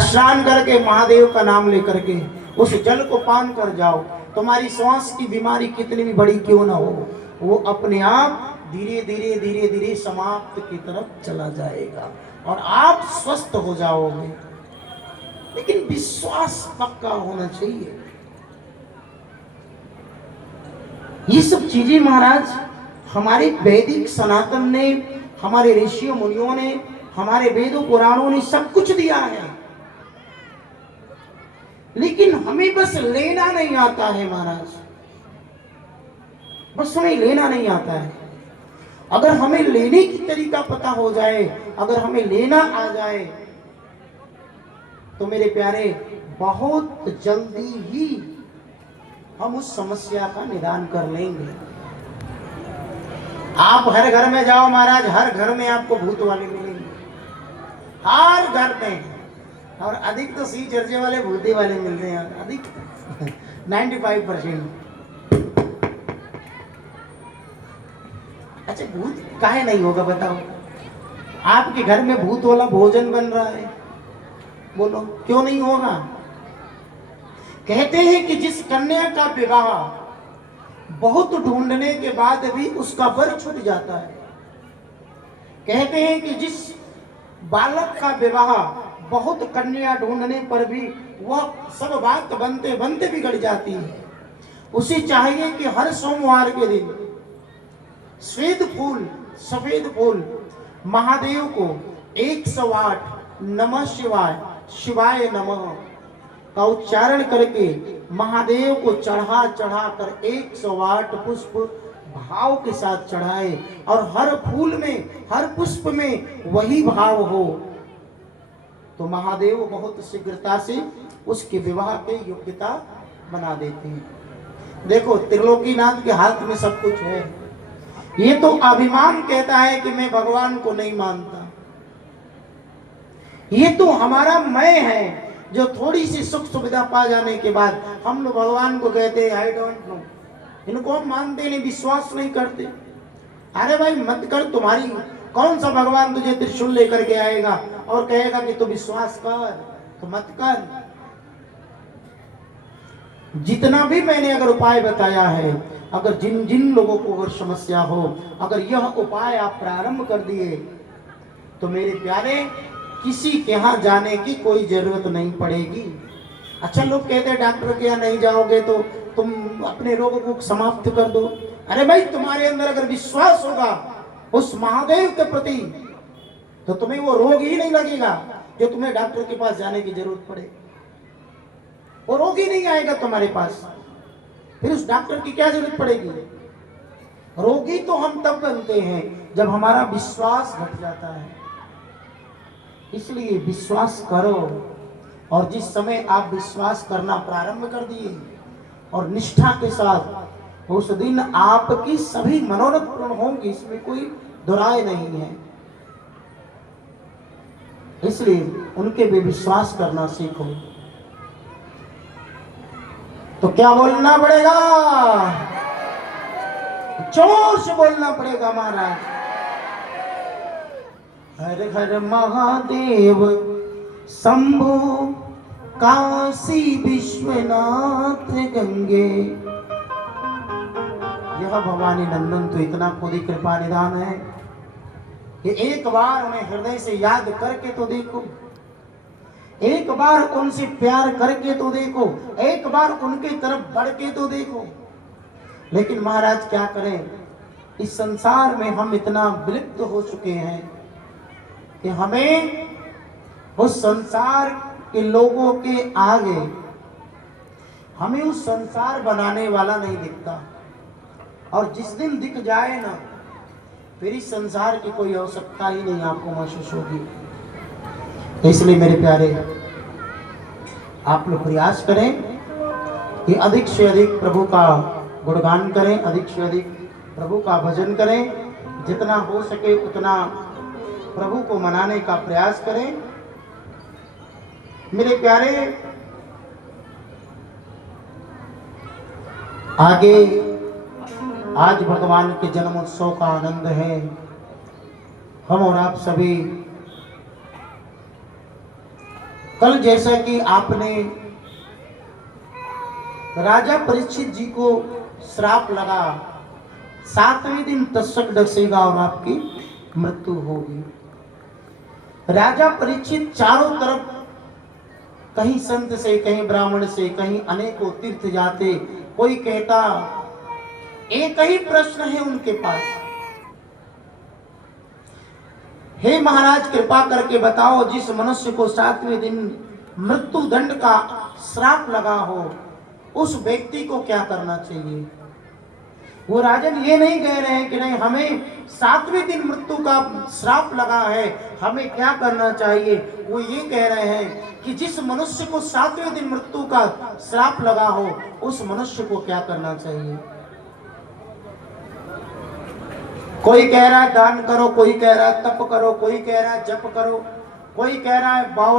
स्नान करके महादेव का नाम लेकर के उस जल को पान कर जाओ, तुम्हारी श्वास की बीमारी कितनी भी बड़ी क्यों ना हो, वो अपने आप धीरे धीरे धीरे धीरे समाप्त की तरफ चला जाएगा और आप स्वस्थ हो जाओगे। लेकिन विश्वास पक्का होना चाहिए। ये सब चीजें महाराज हमारे वैदिक सनातन ने, हमारे ऋषियों मुनियों ने, हमारे वेदों पुराणों ने सब कुछ दिया है, लेकिन हमें बस लेना नहीं आता है महाराज, बस हमें लेना नहीं आता है। अगर हमें लेने की तरीका पता हो जाए, अगर हमें लेना आ जाए, तो मेरे प्यारे बहुत जल्दी ही हम उस समस्या का निदान कर लेंगे। आप हर घर में जाओ महाराज, हर घर में आपको भूत वाले मिलेंगे, हर घर में। और अधिक तो सी चर्चे वाले भूते वाले मिल रहे हैं, अधिक 95%। अच्छा, भूत काहे नहीं होगा बताओ? आपके घर में भूत वाला भोजन बन रहा है, बोलो क्यों नहीं होगा? कहते हैं कि जिस कन्या का विवाह बहुत ढूंढने के बाद भी उसका वर छूट जाता है, कहते हैं कि जिस बालक का विवाह बहुत कन्या ढूंढने पर भी वह सब बात बनते बनते बिगड़ जाती है, उसे चाहिए कि हर सोमवार के दिन श्वेत फूल, सफेद फूल महादेव को 108 नमः शिवाय, शिवाय नमः का उच्चारण करके महादेव को चढ़ा चढ़ा कर 108 पुष्प भाव के साथ चढ़ाए, और हर फूल में, हर पुष्प में वही भाव हो, तो महादेव बहुत शीघ्रता से उसके विवाह के योग्यता बना देते हैं। देखो, त्रिलोकीनाथ के हाथ में सब कुछ है। ये तो अभिमान कहता है कि मैं भगवान को नहीं मानता। ये तो हमारा मैं है जो थोड़ी सी सुख सुविधा पा जाने के बाद हम लोग भगवान को कहते हैं आई डोंट नो, इनको हम मानते नहीं, विश्वास नहीं करते। अरे भाई मत कर, तुम्हारी कौन सा भगवान तुझे त्रिशूल लेकर के आएगा और कहेगा कि तू विश्वास कर, तो मत कर। जितना भी मैंने अगर उपाय बताया है, अगर जिन जिन लोगों को अगर समस्या हो, अगर यह उपाय आप प्रारंभ कर दिए, तो मेरे प्यारे किसी के यहाँ जाने की कोई जरूरत नहीं पड़ेगी। अच्छा, लोग कहते हैं डॉक्टर के यहाँ नहीं जाओगे तो तुम अपने रोग को समाप्त कर दो। अरे भाई, तुम्हारे अंदर अगर विश्वास होगा उस महादेव के प्रति, तो तुम्हें वो रोग ही नहीं लगेगा जो तुम्हें डॉक्टर के पास जाने की जरूरत पड़े। वो रोग ही नहीं आएगा तुम्हारे पास, फिर उस डॉक्टर की क्या जरूरत पड़ेगी? रोगी तो हम तब बनते हैं जब हमारा विश्वास घट जाता है। इसलिए विश्वास करो, और जिस समय आप विश्वास करना प्रारंभ कर दिए और निष्ठा के साथ, उस दिन आपकी सभी मनोरथ पूर्ण होंगे, इसमें कोई दुराय नहीं है। इसलिए उनके भी विश्वास करना सीखो। तो क्या बोलना पड़ेगा? जोर से बोलना पड़ेगा महाराज, हर हर महादेव शंभु काशी विश्वनाथ गंगे। यह भवानी नंदन तो इतना खुद ही कृपा निधान है कि एक बार उन्हें हृदय से याद करके तो देखो, एक बार उनसे प्यार करके तो देखो, एक बार उनके तरफ बढ़ के तो देखो। लेकिन महाराज क्या करें, इस संसार में हम इतना विलुप्त हो चुके हैं कि हमें उस संसार के लोगों के आगे हमें उस संसार बनाने वाला नहीं दिखता, और जिस दिन दिख जाए ना, फिर इस संसार की कोई आवश्यकता ही नहीं आपको महसूस होगी। इसलिए मेरे प्यारे, आप लोग प्रयास करें कि अधिक से अधिक प्रभु का गुणगान करें, अधिक से अधिक प्रभु का भजन करें, जितना हो सके उतना प्रभु को मनाने का प्रयास करें। मेरे प्यारे, आगे आज भगवान के जन्मोत्सव का आनंद है। हम और आप सभी कल जैसा कि आपने राजा परीक्षित जी को श्राप लगा, 7वें दिन तक्षक डसेगा और आपकी मृत्यु होगी। राजा परीक्षित चारों तरफ कहीं संत से, कहीं ब्राह्मण से, कहीं अनेकों तीर्थ जाते, कोई कहता, एक ही प्रश्न है उनके पास, हे महाराज कृपा करके बताओ, जिस मनुष्य को 7वें दिन मृत्यु दंड का श्राप लगा हो, उस व्यक्ति को क्या करना चाहिए। वो राजन ये नहीं कह रहे हैं कि नहीं हमें 7वें दिन मृत्यु का श्राप लगा है, हमें क्या करना चाहिए। वो ये कह रहे हैं कि जिस मनुष्य को 7वें दिन मृत्यु का श्राप लगा हो, उस मनुष्य को क्या करना चाहिए। कोई कह रहा है दान करो, कोई कह रहा है तप करो, कोई कह रहा है जप करो, कोई कह रहा है बावड़ी